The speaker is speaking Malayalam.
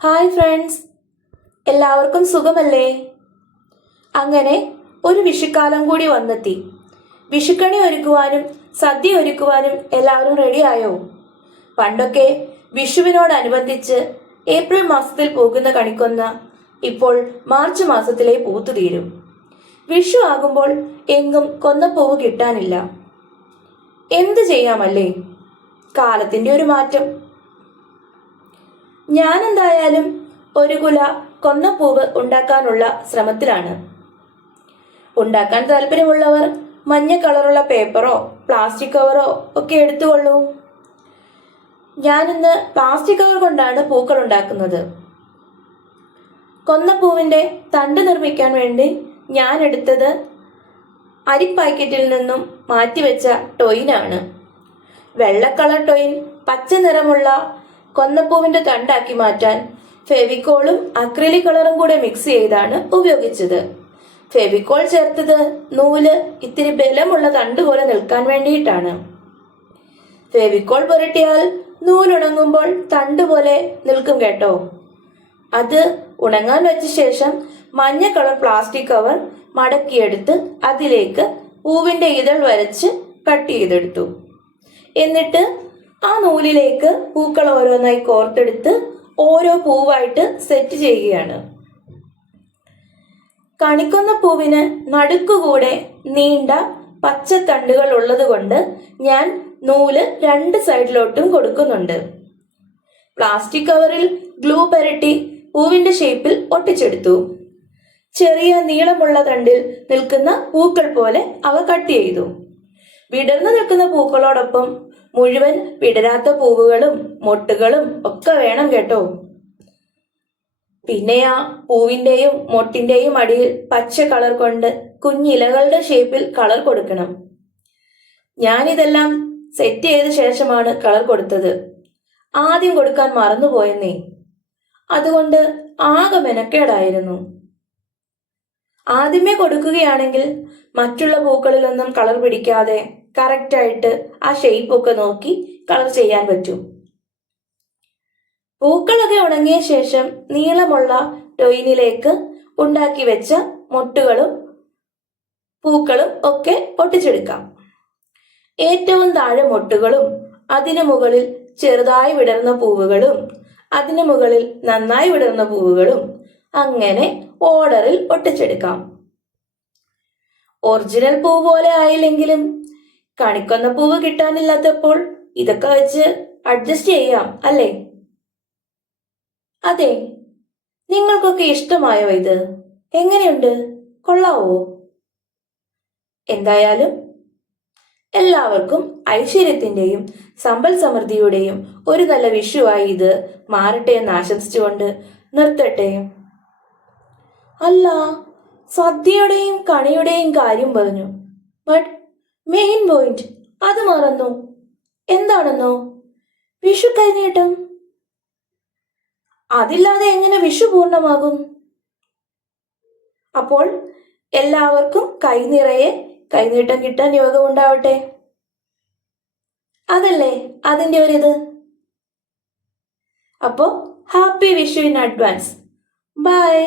ഹായ് ഫ്രണ്ട്സ്, എല്ലാവർക്കും സുഖമല്ലേ? അങ്ങനെ ഒരു വിഷുക്കാലം കൂടി വന്നെത്തി. വിഷുക്കണി ഒരുക്കുവാനും സദ്യ ഒരുക്കുവാനും എല്ലാവരും റെഡിയായോ? പണ്ടൊക്കെ വിഷുവിനോടനുബന്ധിച്ച് ഏപ്രിൽ മാസത്തിൽ പോകുന്ന കണിക്കൊന്ന ഇപ്പോൾ മാർച്ച് മാസത്തിലെ പൂത്തുതീരും. വിഷു ആകുമ്പോൾ എങ്ങും കൊന്നപ്പൂവ് കിട്ടാനില്ല. എന്ത് ചെയ്യാമല്ലേ? കാലത്തിന്റെ ഒരു മാറ്റം. ഞാനെന്തായാലും ഒരു കുല കൊന്നപ്പൂവ് ഉണ്ടാക്കാനുള്ള ശ്രമത്തിലാണ്. ഉണ്ടാക്കാൻ താല്പര്യമുള്ളവർ മഞ്ഞ കളറുള്ള പേപ്പറോ പ്ലാസ്റ്റിക് കവറോ ഒക്കെ എടുത്തുകൊള്ളൂ. ഞാനിന്ന് പ്ലാസ്റ്റിക് കവർ കൊണ്ടാണ് പൂക്കൾ ഉണ്ടാക്കുന്നത്. കൊന്നപ്പൂവിൻ്റെ തണ്ട് നിർമ്മിക്കാൻ വേണ്ടി ഞാൻ എടുത്തത് അരിപ്പാക്കറ്റിൽ നിന്നും മാറ്റിവെച്ച ടൊയിനാണ്. വെള്ള കളർ ടൊയിൻ പച്ച നിറമുള്ള കൊന്നപ്പൂവിൻ്റെ തണ്ടാക്കി മാറ്റാൻ ഫെവിക്കോളും അക്രിലിക് കളറും കൂടെ മിക്സ് ചെയ്താണ് ഉപയോഗിച്ചത്. ഫെവിക്കോൾ ചേർത്തത് നൂല് ഇത്തിരി ബലമുള്ള തണ്ട് പോലെ നിൽക്കാൻ വേണ്ടിയിട്ടാണ്. ഫെവിക്കോൾ പുരട്ടിയാൽ നൂലുണങ്ങുമ്പോൾ തണ്ട് പോലെ നിൽക്കും കേട്ടോ. അത് ഉണങ്ങാൻ വെച്ച ശേഷം മഞ്ഞ കളർ പ്ലാസ്റ്റിക് കവർ മടക്കിയെടുത്ത് അതിലേക്ക് പൂവിൻ്റെ ഇതൾ വരച്ച് കട്ട് ചെയ്തെടുത്തു. എന്നിട്ട് ആ നൂലിലേക്ക് പൂക്കൾ ഓരോന്നായി കോർത്തെടുത്ത് ഓരോ പൂവായിട്ട് സെറ്റ് ചെയ്യുകയാണ്. കണിക്കൊന്ന പൂവിന് നടുക്കുകൂടെ നീണ്ട പച്ചത്തണ്ടുകൾ ഉള്ളത് കൊണ്ട് ഞാൻ നൂല് രണ്ട് സൈഡിലോട്ടും കൊടുക്കുന്നുണ്ട്. പ്ലാസ്റ്റിക് കവറിൽ ഗ്ലൂ പുരട്ടി പൂവിന്റെ ഷേപ്പിൽ ഒട്ടിച്ചെടുത്തു. ചെറിയ നീളമുള്ള തണ്ടിൽ നിൽക്കുന്ന പൂക്കൾ പോലെ അവ കട്ട് ചെയ്തു. വിടർന്നു നിൽക്കുന്ന പൂക്കളോടൊപ്പം മുഴുവൻ വിടരാത്ത പൂവുകളും മൊട്ടുകളും ഒക്കെ വേണം കേട്ടോ. പിന്നെ ആ പൂവിന്റെയും മൊട്ടിന്റെയും അടിയിൽ പച്ച കളർ കൊണ്ട് കുഞ്ഞിലകളുടെ ഷേപ്പിൽ കളർ കൊടുക്കണം. ഞാനിതെല്ലാം സെറ്റ് ചെയ്ത ശേഷമാണ് കളർ കൊടുത്തത്. ആദ്യം കൊടുക്കാൻ മറന്നുപോയെന്നേ. അതുകൊണ്ട് ആകെ മെനക്കേടായിരുന്നു. ആദ്യമേ കൊടുക്കുകയാണെങ്കിൽ മറ്റുള്ള പൂക്കളിലൊന്നും കളർ പിടിക്കാതെ കറക്റ്റായിട്ട് ആ ഷേപ്പൊക്കെ നോക്കി കളർ ചെയ്യാൻ പറ്റും. പൂക്കളൊക്കെ ഉണങ്ങിയ ശേഷം നീളമുള്ള ടൊയിനിലേക്ക് ഉണ്ടാക്കി വെച്ച മൊട്ടുകളും പൂക്കളും ഒക്കെ ഒട്ടിച്ചെടുക്കാം. ഏറ്റവും താഴെ മൊട്ടുകളും അതിനു മുകളിൽ ചെറുതായി വിടർന്ന പൂവുകളും അതിനു മുകളിൽ നന്നായി വിടർന്ന പൂവുകളും അങ്ങനെ ഓർഡറിൽ ഒട്ടിച്ചെടുക്കാം. ഒറിജിനൽ പൂ പോലെ ആയില്ലെങ്കിലും കണിക്കൊന്ന പൂവ് കിട്ടാനില്ലാത്തപ്പോൾ ഇതൊക്കെ വെച്ച് അഡ്ജസ്റ്റ് ചെയ്യാം അല്ലേ? അതെ, നിങ്ങൾക്കൊക്കെ ഇഷ്ടമായോ ഇത്? എങ്ങനെയുണ്ട്? കൊള്ളാവോ? എന്തായാലും എല്ലാവർക്കും ഐശ്വര്യത്തിന്റെയും സമ്പൽ സമൃദ്ധിയുടെയും ഒരു നല്ല വിഷുവായി ഇത് മാറട്ടെ എന്ന് ആശംസിച്ചുകൊണ്ട് നിർത്തട്ടെ. അല്ല, സദ്യയുടെയും കണിയുടെയും കാര്യം പറഞ്ഞു, ബട്ട് മെയിൻ പോയിന്റ് അത് മറന്നു. എന്താണെന്നോ? വിഷു കൈനീട്ടം. അതില്ലാതെ എങ്ങനെ വിഷു പൂർണ്ണമാകും? അപ്പോൾ എല്ലാവർക്കും കൈനിറയെ കൈനീട്ടം കിട്ടാൻ യോഗം ഉണ്ടാവട്ടെ. അതല്ലേ അതിൻ്റെ ഒരിത്. അപ്പോ happy Vishu in advance. By.